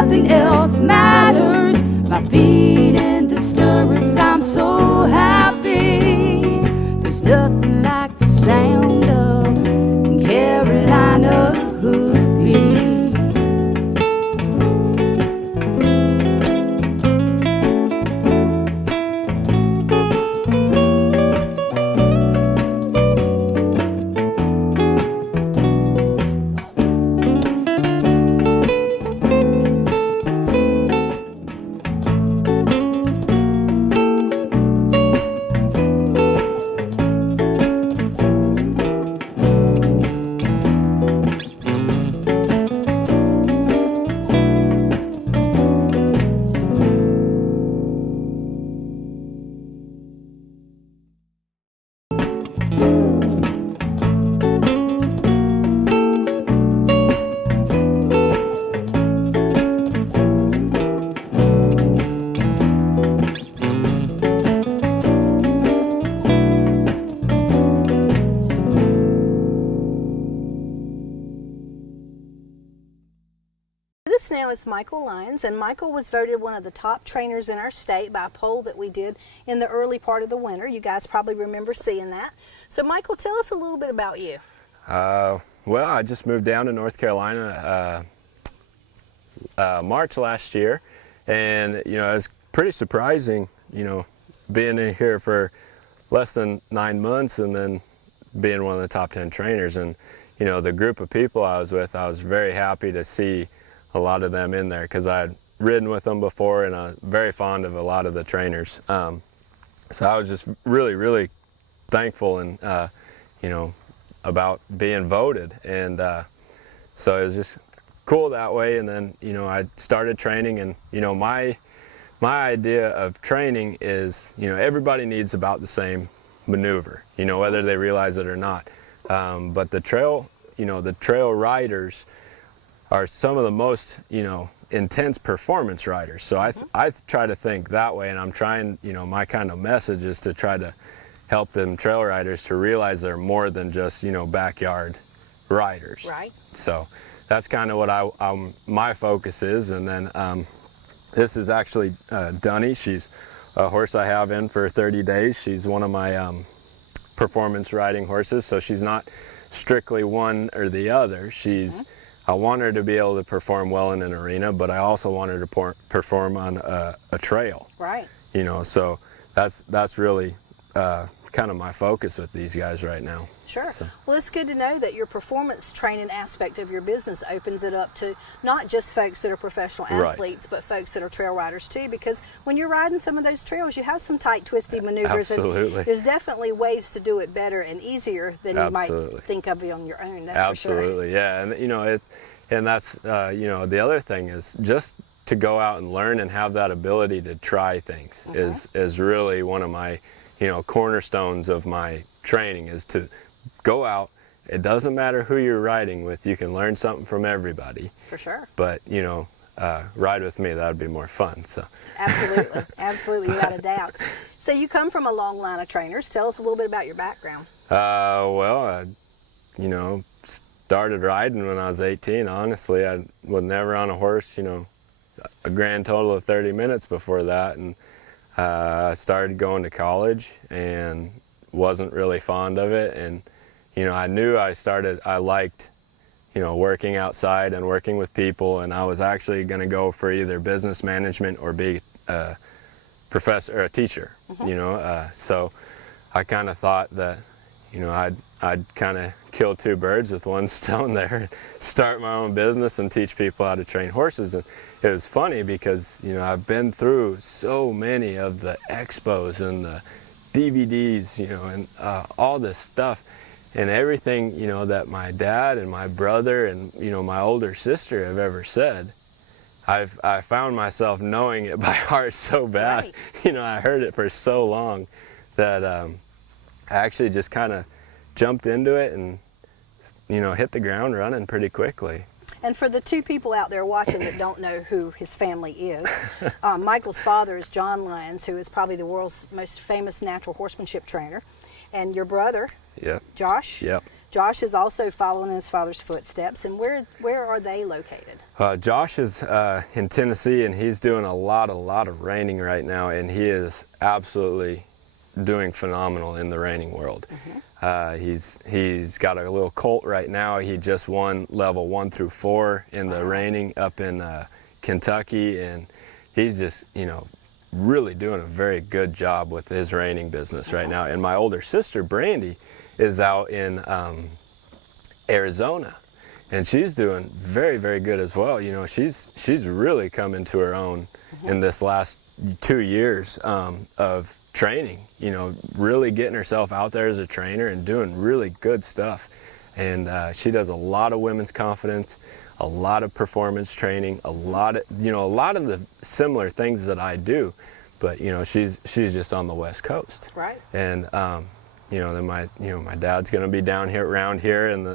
nothing else matters. My feet in the stirrups, I'm so happy. There's nothing like the sound of Carolina hoofbeats. This now is Micheal Lyons, and Micheal was voted one of the top trainers in our state by a poll that we did in the early part of the winter. You guys probably remember seeing that. So Micheal, tell us a little bit about you. Well, I just moved down to North Carolina March last year, and you know, it was pretty surprising, you know, being in here for less than 9 months and then being one of the top 10 trainers. And you know, the group of people I was with, I was very happy to see a lot of them in there because I had ridden with them before, and I'm very fond of a lot of the trainers. So I was just really thankful and you know, about being voted, and so it was just cool that way. And then, you know, I started training, and you know, my idea of training is, you know, everybody needs about the same maneuver, you know, whether they realize it or not. But the trail, you know, the trail riders are some of the most, you know, intense performance riders. So I try to think that way, and I'm trying, you know, my kind of message is to try to help them trail riders to realize they're more than just, you know, backyard riders. Right. So that's kind of what my focus is. And then this is actually Dunny. She's a horse I have in for 30 days. She's one of my performance riding horses, so she's not strictly one or the other. She's I want her to be able to perform well in an arena, but I also want her to perform on a trail. Right. You know, so that's really kind of my focus with these guys right now. Sure. So. Well, it's good to know that your performance training aspect of your business opens it up to not just folks that are professional athletes, but folks that are trail riders too, because when you're riding some of those trails, you have some tight, twisty maneuvers. Absolutely. And there's definitely ways to do it better and easier than you might think of on your own. That's Absolutely, for sure. Yeah. And you know, and that's you know, the other thing is just to go out and learn and have that ability to try things is really one of my, you know, cornerstones of my training, is to go out. It doesn't matter who you're riding with, you can learn something from everybody. For sure. But you know, ride with me, that would be more fun. So. Absolutely, absolutely, without a doubt. So you come from a long line of trainers. Tell us a little bit about your background. Well, I, you know, started riding when I was 18. Honestly, I was never on a horse, you know, a grand total of 30 minutes before that. And I started going to college and wasn't really fond of it. And, you know, I knew I liked, you know, working outside and working with people. And I was actually going to go for either business management or be a professor or a teacher, you know. So I kind of thought that, you know, I'd kind of kill two birds with one stone there, start my own business and teach people how to train horses. And it was funny because, you know, I've been through so many of the expos and the DVDs, you know, and all this stuff, and everything, you know, that my dad and my brother and, you know, my older sister have ever said, I found myself knowing it by heart so bad. Right. You know, I heard it for so long that I actually just kind of jumped into it and, you know, hit the ground running pretty quickly. And for the two people out there watching that don't know who his family is, Micheal's father is John Lyons, who is probably the world's most famous natural horsemanship trainer, and your brother, Yep. Josh, Yep. Josh is also following in his father's footsteps. And where are they located? Josh is in Tennessee, and he's doing a lot of reining right now, and he is absolutely doing phenomenal in the reining world. He's got a little colt right now. He just won level 1 through 4 in the reining up in Kentucky, and he's just, you know, really doing a very good job with his reining business right now. And my older sister Brandy is out in Arizona, and she's doing very good as well. You know, she's really come into her own in this last 2 years of training, you know, really getting herself out there as a trainer and doing really good stuff. And she does a lot of women's confidence, a lot of performance training, a lot of the similar things that I do, but you know, she's just on the West Coast. Right. And you know, then my dad's going to be down here around here, and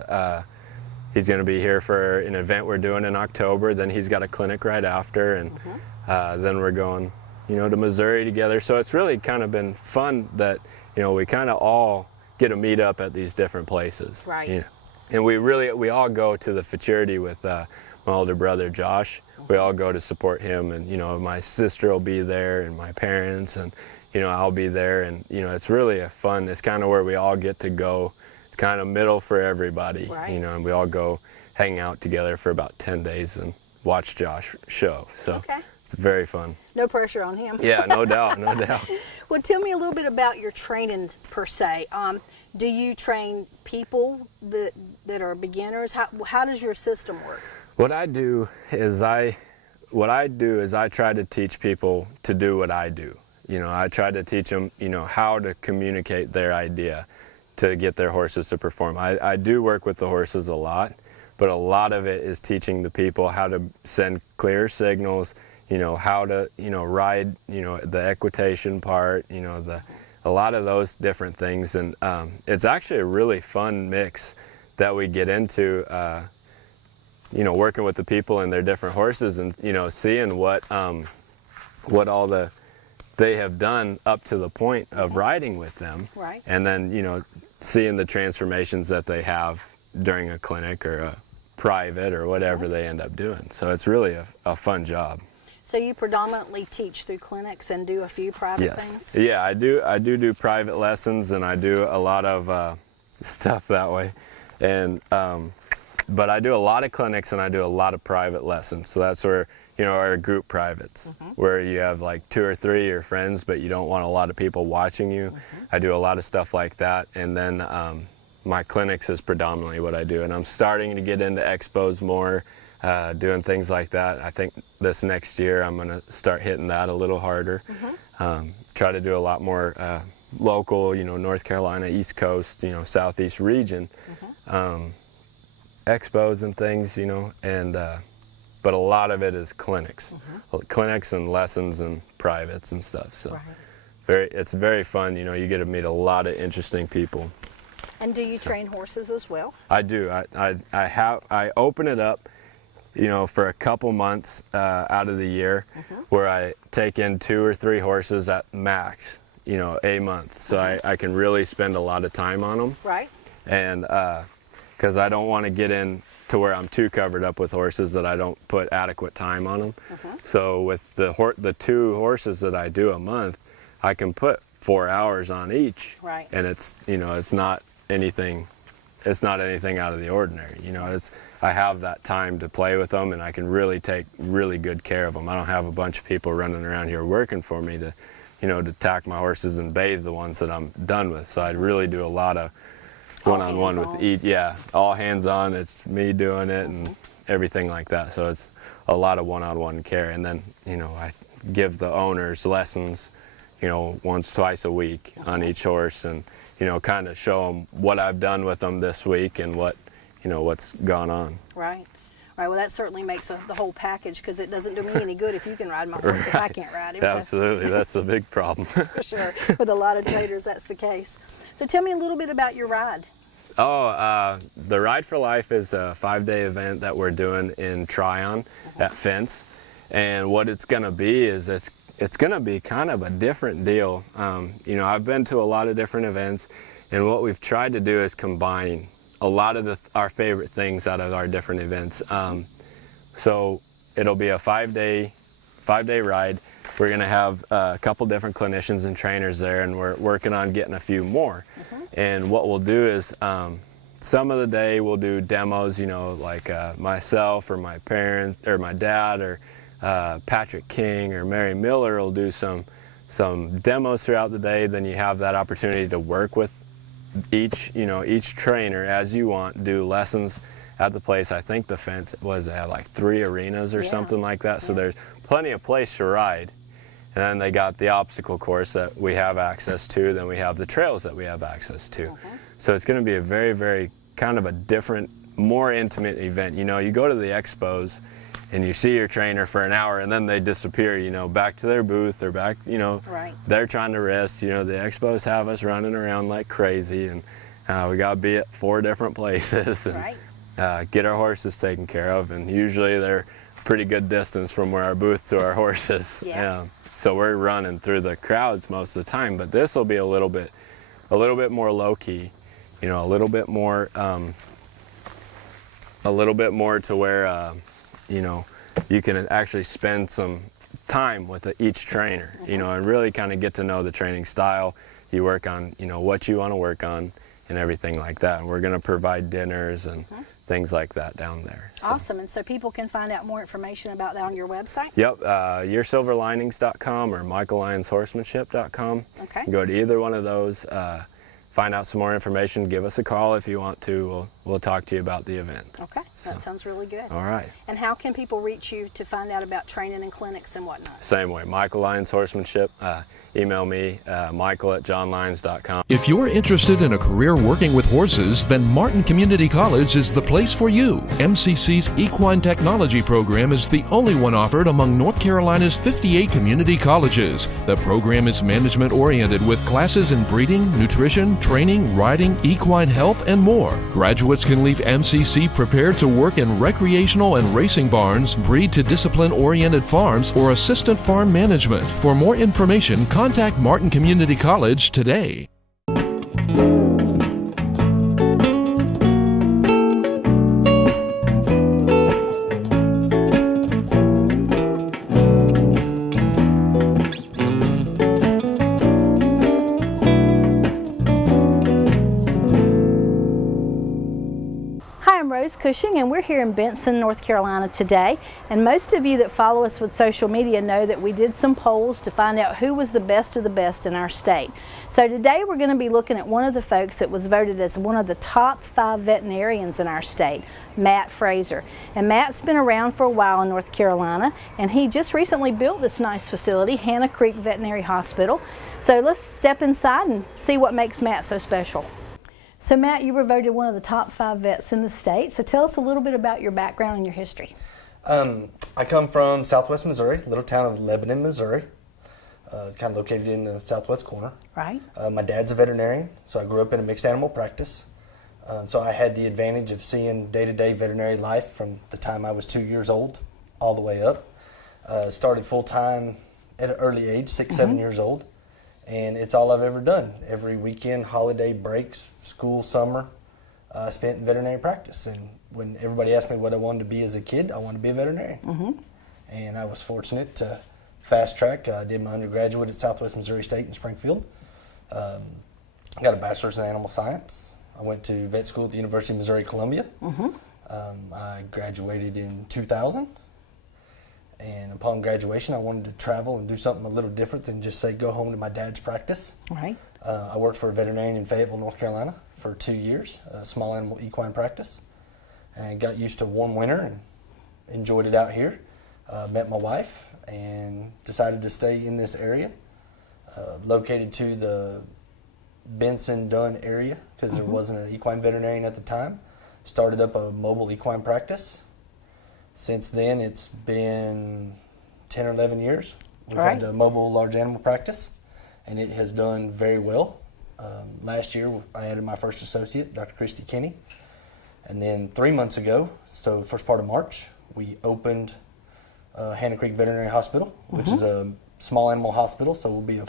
he's going to be here for an event we're doing in October. Then he's got a clinic right after, and then we're going, you know, to Missouri together. So it's really kind of been fun that, you know, we kind of all get to meet up at these different places. Right. You know? And we all go to the futurity with my older brother Josh. We all go to support him, and you know, my sister will be there, and my parents, and you know, I'll be there, and you know, it's really a fun. It's kind of where we all get to go. It's kind of middle for everybody, right. You know, and we all go hang out together for about 10 days and watch Josh show. So okay. It's very fun. No pressure on him. Yeah, no doubt, no doubt. Well, tell me a little bit about your training per se. Do you train people that are beginners? How does your system work? What I do is I try to teach people to do what I do. You know, I try to teach them, you know, how to communicate their idea to get their horses to perform. I do work with the horses a lot, but a lot of it is teaching the people how to send clear signals, you know, how to, you know, ride, you know, the equitation part, you know, a lot of those different things. And it's actually a really fun mix that we get into, you know, working with the people and their different horses, and, you know, seeing what all they have done up to the point of riding with them. Right. And then, you know, seeing the transformations that they have during a clinic or a private or whatever they end up doing. So it's really a fun job. So you predominantly teach through clinics and do a few private things? Yeah, I do private lessons, and I do a lot of stuff that way. And but I do a lot of clinics, and I do a lot of private lessons. So that's where, you know, our group privates, where you have like 2 or 3 of your friends, but you don't want a lot of people watching you. I do a lot of stuff like that. And then my clinics is predominantly what I do. And I'm starting to get into expos more, doing things like that. I think this next year I'm going to start hitting that a little harder. Try to do a lot more local, you know, North Carolina, East Coast, you know, Southeast region expos and things, you know, and but a lot of it is clinics, clinics and lessons and privates and stuff. So it's very fun. You know, you get to meet a lot of interesting people. And do you train horses as well? I do. I open it up, you know, for a couple months out of the year, where I take in 2 or 3 horses at max, you know, a month. So I can really spend a lot of time on them. Right. And because I don't want to get in to where I'm too covered up with horses that I don't put adequate time on them. So with the 2 horses that I do a month, I can put 4 hours on each. Right. And it's, you know, it's not anything out of the ordinary. You know, I have that time to play with them, and I can really take really good care of them. I don't have a bunch of people running around here working for me to, you know, to tack my horses and bathe the ones that I'm done with. So I really do a lot of one-on-one with each. Yeah, all hands on. It's me doing it and everything like that. So it's a lot of one-on-one care. And then, you know, I give the owners lessons, you know, once, twice a week on each horse, and, you know, kind of show them what I've done with them this week and what, you know, what's gone on. Right. Right, well, that certainly makes the whole package, because it doesn't do me any good if you can ride my horse if I can't ride him. Absolutely, that's the big problem. For sure. With a lot of traders, that's the case. So tell me a little bit about your ride. Oh, the Ride for Life is a 5-day event that we're doing in Tryon at Fence. And what it's going to be is it's going to be kind of a different deal. You know, I've been to a lot of different events, and what we've tried to do is combine a lot of our favorite things out of our different events. So it'll be a five-day ride. We're going to have a couple different clinicians and trainers there, and we're working on getting a few more. And what we'll do is some of the day we'll do demos, you know, like myself or my parents or my dad or Patrick King or Mary Miller will do some demos throughout the day. Then you have that opportunity to work with each trainer as you want, do lessons at the place. I think the fence was at like 3 arenas or something like that. So there's plenty of place to ride. And then they got the obstacle course that we have access to. Then we have the trails that we have access to. So it's going to be a very, very kind of a different, more intimate event. You know, you go to the expos and you see your trainer for an hour and then they disappear, you know, back to their booth or back, you know, they're trying to rest. You know, the expos have us running around like crazy, and we got to be at 4 different places and get our horses taken care of. And usually they're pretty good distance from where our booth to our horses. So we're running through the crowds most of the time, but this will be a little bit more low key, you know, a little bit more to where, you know, you can actually spend some time with each trainer, you know, and really kind of get to know the training style. You work on, you know, what you want to work on and everything like that. And we're going to provide dinners and things like that down there. So. Awesome. And so people can find out more information about that on your website? Yep, yoursilverlinings.com or michaellyonshorsemanship.com. Okay. Go to either one of those, find out some more information, give us a call if you want to. We'll talk to you about the event. Okay, that sounds really good. All right. And how can people reach you to find out about training and clinics and whatnot? Same way, Michael Lyons Horsemanship. Email me, michael@johnlyons.com. If you're interested in a career working with horses, then Martin Community College is the place for you. MCC's Equine Technology program is the only one offered among North Carolina's 58 community colleges. The program is management-oriented with classes in breeding, nutrition, training, riding, equine health, and more. Graduates can leave MCC prepared to work in recreational and racing barns, breed to discipline-oriented farms, or assistant farm management. For more information, contact Martin Community College today. Cushing, and we're here in Benson, North Carolina today, and most of you that follow us with social media know that we did some polls to find out who was the best of the best in our state. So today we're going to be looking at one of the folks that was voted as one of the top 5 veterinarians in our state, Matt Frazier. And Matt's been around for a while in North Carolina, and he just recently built this nice facility, Hannah Creek Veterinary Hospital. So let's step inside and see what makes Matt so special. So Matt, you were voted one of the top 5 vets in the state. So tell us a little bit about your background and your history. I come from southwest Missouri, little town of Lebanon, Missouri. It's kind of located in the southwest corner. Right. My dad's a veterinarian, so I grew up in a mixed animal practice. So I had the advantage of seeing day-to-day veterinary life from the time I was 2 years old all the way up. Started full-time at an early age, 6, 7 years old. And it's all I've ever done. Every weekend, holiday breaks, school, summer, I spent in veterinary practice. And when everybody asked me what I wanted to be as a kid, I wanted to be a veterinarian. And I was fortunate to fast track. I did my undergraduate at Southwest Missouri State in Springfield. I got a bachelor's in animal science. I went to vet school at the University of Missouri-Columbia. I graduated in 2000. And upon graduation, I wanted to travel and do something a little different than just say go home to my dad's practice. Right. I worked for a veterinarian in Fayetteville, North Carolina for 2 years, a small animal equine practice, and got used to warm winter and enjoyed it out here. Met my wife and decided to stay in this area, located to the Benson-Dunn area because there wasn't an equine veterinarian at the time. Started up a mobile equine practice. Since then, it's been 10 or 11 years. We've had a mobile large animal practice, and it has done very well. Last year, I added my first associate, Dr. Christy Kinney. And then 3 months ago, so first part of March, we opened Hannah Creek Veterinary Hospital, which is a small animal hospital, so we'll be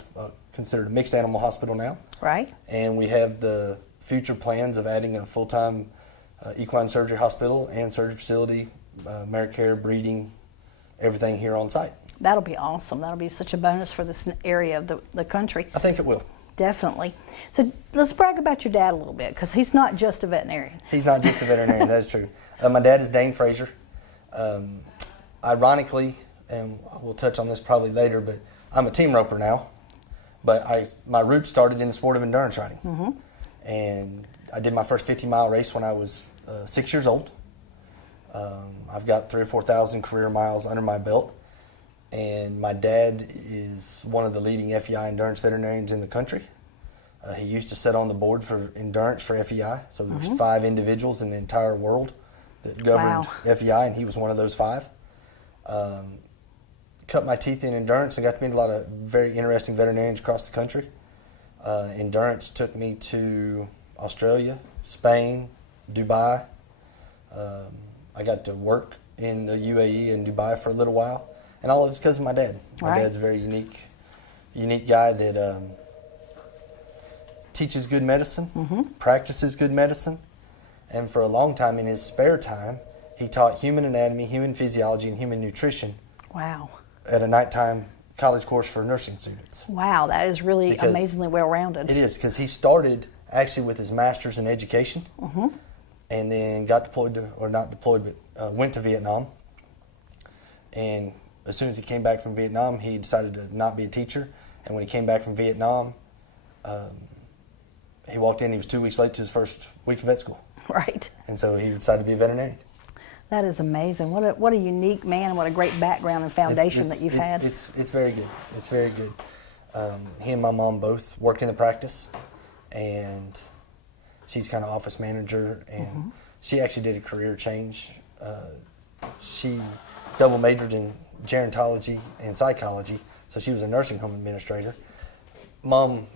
considered a mixed animal hospital now. Right. And we have the future plans of adding a full-time equine surgery hospital and surgery facility, Americare, breeding, everything here on site. That'll be awesome. That'll be such a bonus for this area of the country. I think it will. Definitely. So let's brag about your dad a little bit, because he's not just a veterinarian. He's not just a veterinarian, that's true. My dad is Dane Frazier. Ironically, and we'll touch on this probably later, but I'm a team roper now. But my roots started in the sport of endurance riding. And I did my first 50-mile race when I was 6 years old. I've got 3,000 or 4,000 career miles under my belt. And my dad is one of the leading FEI endurance veterinarians in the country. He used to sit on the board for endurance for FEI. So there's 5 individuals in the entire world that governed FEI, and he was one of those 5. Cut my teeth in endurance and got to meet a lot of very interesting veterinarians across the country. Endurance took me to Australia, Spain, Dubai. I got to work in the UAE and Dubai for a little while. And all of it's because of my dad. My dad's a very unique guy that teaches good medicine, practices good medicine, and for a long time in his spare time, he taught human anatomy, human physiology, and human nutrition. Wow. At a nighttime college course for nursing students. Wow, that is really amazingly well-rounded. It is, because he started actually with his master's in education, and then got deployed to, or not deployed, but went to Vietnam. And as soon as he came back from Vietnam, he decided to not be a teacher. And when he came back from Vietnam, he walked in, he was 2 weeks late to his first week of vet school. Right. And so he decided to be a veterinarian. That is amazing. What a unique man, and what a great background and foundation that you've had. It's very good. It's very good. He and my mom both work in the practice, and she's kind of office manager, and she actually did a career change. She double majored in gerontology and psychology, so she was a nursing home administrator. Mom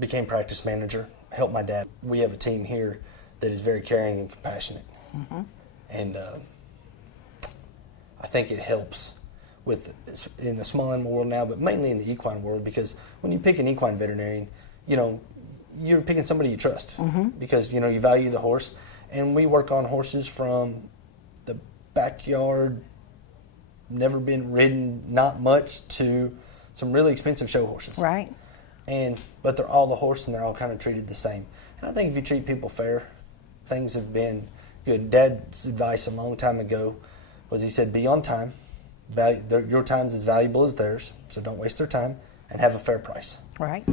became practice manager, helped my dad. We have a team here that is very caring and compassionate. And I think it helps in the small animal world now, but mainly in the equine world, because when you pick an equine veterinarian, you know, you're picking somebody you trust, because, you know, you value the horse. And we work on horses from the backyard, never been ridden, not much, to some really expensive show horses. Right. But they're all a horse, and they're all kind of treated the same. And I think if you treat people fair, things have been good. Dad's advice a long time ago was, he said, be on time. Your time's as valuable as theirs, so don't waste their time, and have a fair price. Right.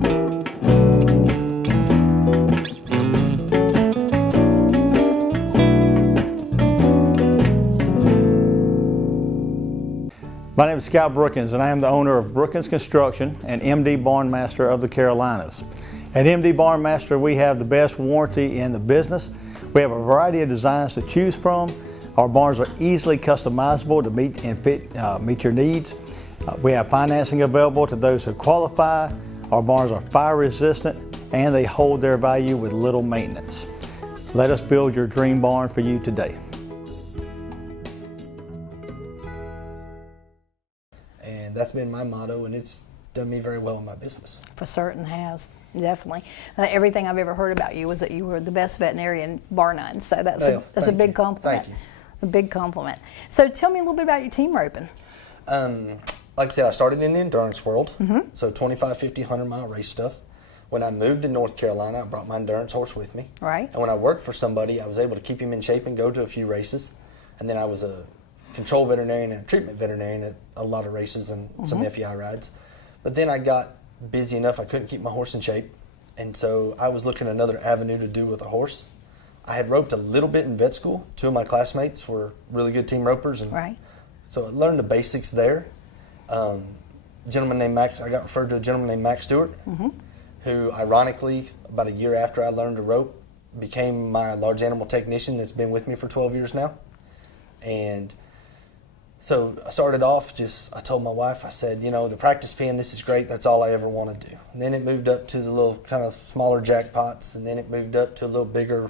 My name is Scott Brookins, and I am the owner of Brookins Construction and MD Barn Master of the Carolinas. At MD Barn Master, we have the best warranty in the business. We have a variety of designs to choose from. Our barns are easily customizable to meet your needs. We have financing available to those who qualify. Our barns are fire resistant, and they hold their value with little maintenance. Let us build your dream barn for you today. And that's been my motto, and it's done me very well in my business. For certain has, definitely. Everything I've ever heard about you was that you were the best veterinarian, bar none. So that's a big compliment. Thank you. A big compliment. So tell me a little bit about your team roping. Like I said, I started in the endurance world, so 25, 50, 100-mile race stuff. When I moved to North Carolina, I brought my endurance horse with me. Right. And when I worked for somebody, I was able to keep him in shape and go to a few races. And then I was a control veterinarian and a treatment veterinarian at a lot of races and some FEI rides. But then I got busy enough I couldn't keep my horse in shape, and so I was looking at another avenue to do with a horse. I had roped a little bit in vet school. 2 of my classmates were really good team ropers, and so I learned the basics there. A gentleman named Max, I got referred to a gentleman named Max Stewart, who ironically, about a year after I learned to rope, became my large animal technician that's been with me for 12 years now. And so I started off I told my wife, I said, you know, the practice pen, this is great, that's all I ever want to do. And then it moved up to the little kind of smaller jackpots, and then it moved up to a little bigger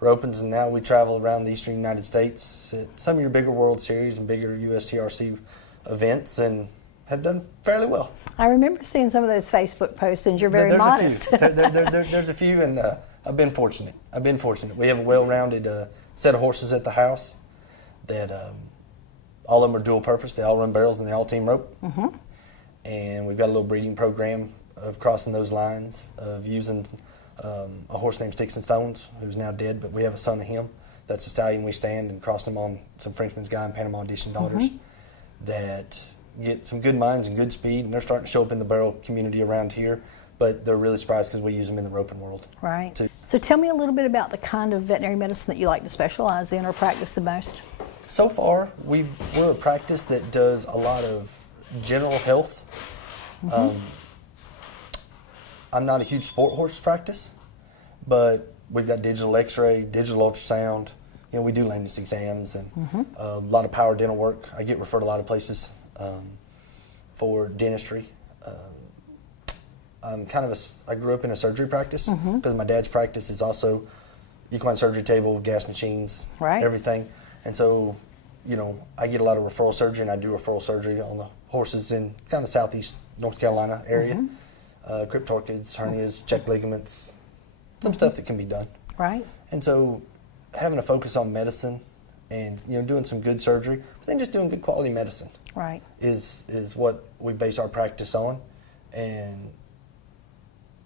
ropings, and now we travel around the eastern United States at some of your bigger World Series and bigger USTRC events, and have done fairly well. I remember seeing some of those Facebook posts, and you're very there's modest. A few. There's a few, and I've been fortunate. We have a well-rounded set of horses at the house that all of them are dual purpose. They all run barrels and they all team rope. And we've got a little breeding program of crossing those lines, of using a horse named Sticks and Stones, who's now dead, but we have a son of him. That's a stallion we stand and crossed him on some Frenchman's Guy and Panama Audition daughters that get some good minds and good speed, and they're starting to show up in the barrel community around here, but they're really surprised because we use them in the roping world. Right. Too. So tell me a little bit about the kind of veterinary medicine that you like to specialize in or practice the most. So far, we're a practice that does a lot of general health. I'm not a huge sport horse practice, but we've got digital x-ray, digital ultrasound. You know, we do lameness exams and a lot of power dental work. I get referred a lot of places for dentistry. I grew up in a surgery practice because my dad's practice is also equine surgery table, gas machines, everything. And so, you know, I get a lot of referral surgery, and I do referral surgery on the horses in kind of southeast North Carolina area. Cryptorchids, hernias, check ligaments, some stuff that can be done. Right. And so having a focus on medicine and, you know, doing some good surgery, but then just doing good quality medicine is what we base our practice on. And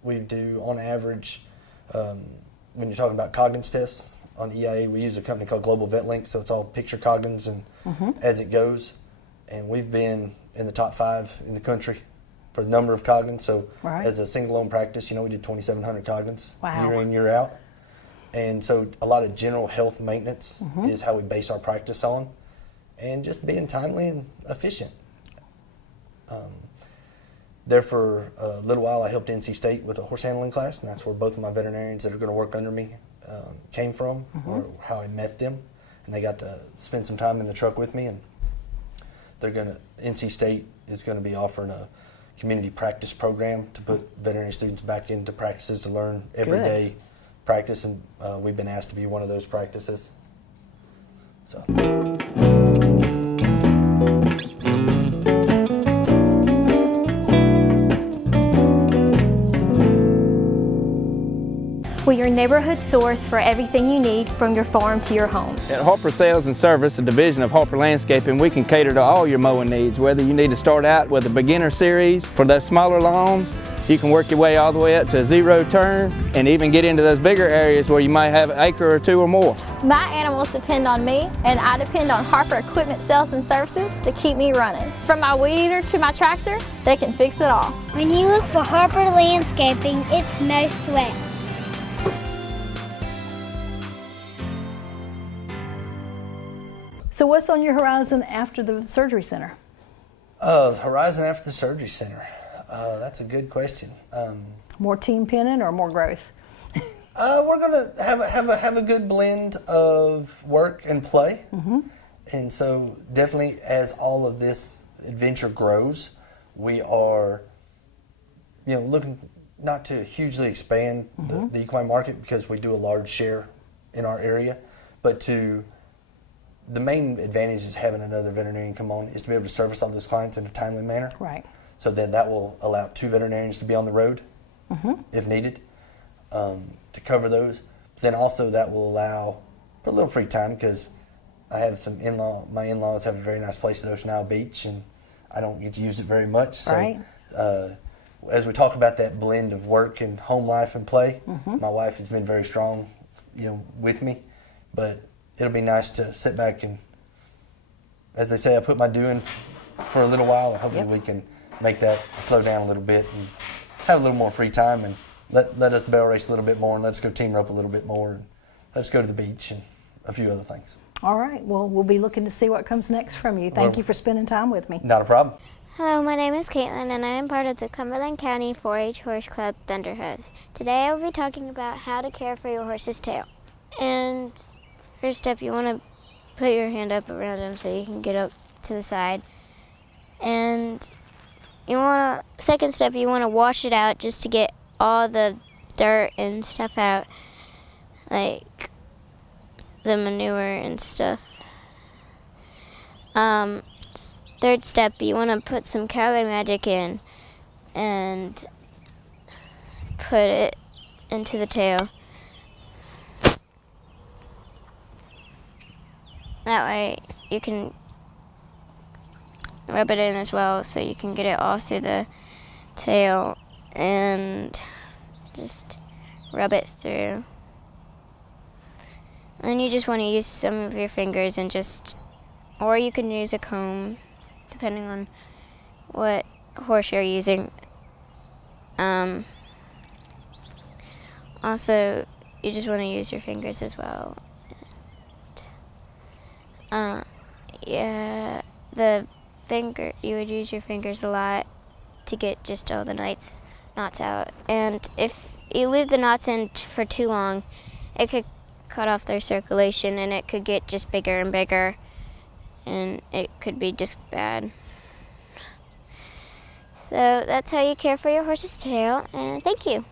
we do, on average, when you're talking about Coggins tests on EIA, we use a company called Global Vet Link, so it's all picture Coggins and as it goes. And we've been in the top 5 in the country for the number of Coggins. So as a single-owned practice, you know, we did 2,700 Coggins year in, year out. And so a lot of general health maintenance is how we base our practice on, and just being timely and efficient. There for a little while, I helped NC State with a horse handling class, and that's where both of my veterinarians that are going to work under me came from, or how I met them. And they got to spend some time in the truck with me, and NC State is going to be offering a community practice program to put veterinary students back into practices to learn everyday practice, and we've been asked to be one of those practices. So. We're your neighborhood source for everything you need from your farm to your home. At Harper Sales and Service, a division of Harper Landscaping, we can cater to all your mowing needs. Whether you need to start out with a beginner series for those smaller lawns, you can work your way all the way up to a 0 turn, and even get into those bigger areas where you might have an acre or 2 or more. My animals depend on me, and I depend on Harper Equipment Sales and Services to keep me running. From my weed eater to my tractor, they can fix it all. When you look for Harper Landscaping, it's no sweat. So what's on your horizon after the surgery center? Horizon after the surgery center. That's a good question. More team penning or more growth? We're going to have a good blend of work and play. And so definitely as all of this adventure grows, we are, you know, looking not to hugely expand the equine market because we do a large share in our area, but the main advantage is having another veterinarian come on is to be able to service all those clients in a timely manner. Right. So then that will allow 2 veterinarians to be on the road if needed to cover those. But then also that will allow for a little free time because I have my in-laws have a very nice place at Ocean Isle Beach, and I don't get to use it very much. So as we talk about that blend of work and home life and play, my wife has been very strong, you know, with me. But it'll be nice to sit back and, as they say, I put my due in for a little while, and hopefully we can make that slow down a little bit and have a little more free time, and let us barrel race a little bit more, and let us go team rope a little bit more, and let us go to the beach and a few other things. All right. Well, we'll be looking to see what comes next from you. Thank you for spending time with me. Not a problem. Hello, my name is Caitlin, and I am part of the Cumberland County 4-H Horse Club Thunder Hose. Today I will be talking about how to care for your horse's tail. And first up, you want to put your hand up around him so you can get up to the side. And second step, you want to wash it out just to get all the dirt and stuff out, like the manure and stuff. Third step, you want to put some Cowboy Magic in and put it into the tail. That way you can rub it in as well, so you can get it all through the tail and just rub it through. And you just want to use some of your fingers and or you can use a comb, depending on what horse you're using. Also, you just want to use your fingers as well. Yeah, you would use your fingers a lot to get just all the knots out. And if you leave the knots in for too long, it could cut off their circulation and it could get just bigger and bigger, and it could be just bad. So that's how you care for your horse's tail, and thank you.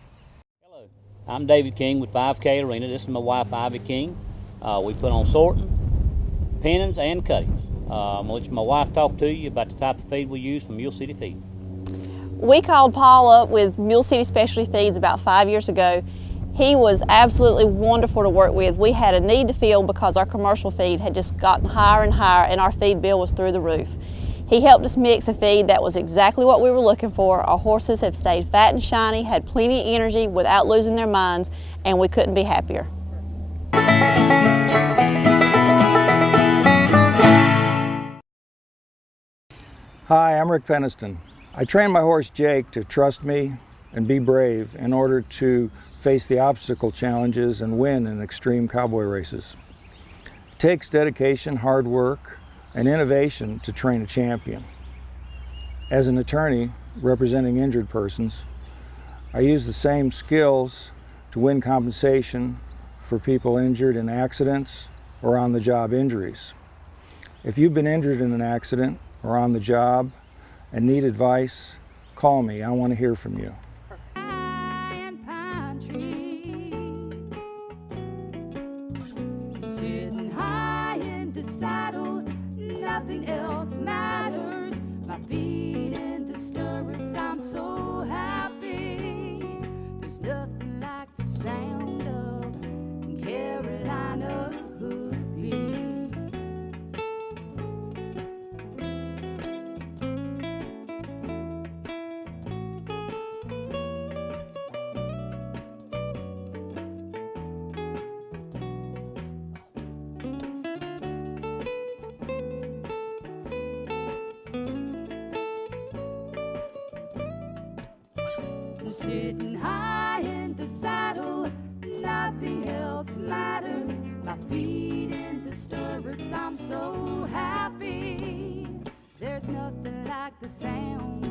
Hello, I'm David King with 5K Arena. This is my wife, Ivy King. We put on sorting, pennings, and cuttings. I'm going to let my wife talk to you about the type of feed we use from Mule City Feed. We called Paul up with Mule City Specialty Feeds about 5 years ago. He was absolutely wonderful to work with. We had a need to fill because our commercial feed had just gotten higher and higher and our feed bill was through the roof. He helped us mix a feed that was exactly what we were looking for. Our horses have stayed fat and shiny, had plenty of energy without losing their minds, and we couldn't be happier. Hi, I'm Rick Peniston. I train my horse Jake to trust me and be brave in order to face the obstacle challenges and win in extreme cowboy races. It takes dedication, hard work, and innovation to train a champion. As an attorney representing injured persons, I use the same skills to win compensation for people injured in accidents or on-the-job injuries. If you've been injured in an accident or on the job and need advice, call me. I want to hear from you. Sitting high in the saddle, nothing else matters. My feet in the stirrups, I'm so happy. There's nothing like the sound of Carolina hoofbeats. Sitting high in the saddle, nothing else matters. My feet in the stirrups, I'm so happy. There's nothing like the sound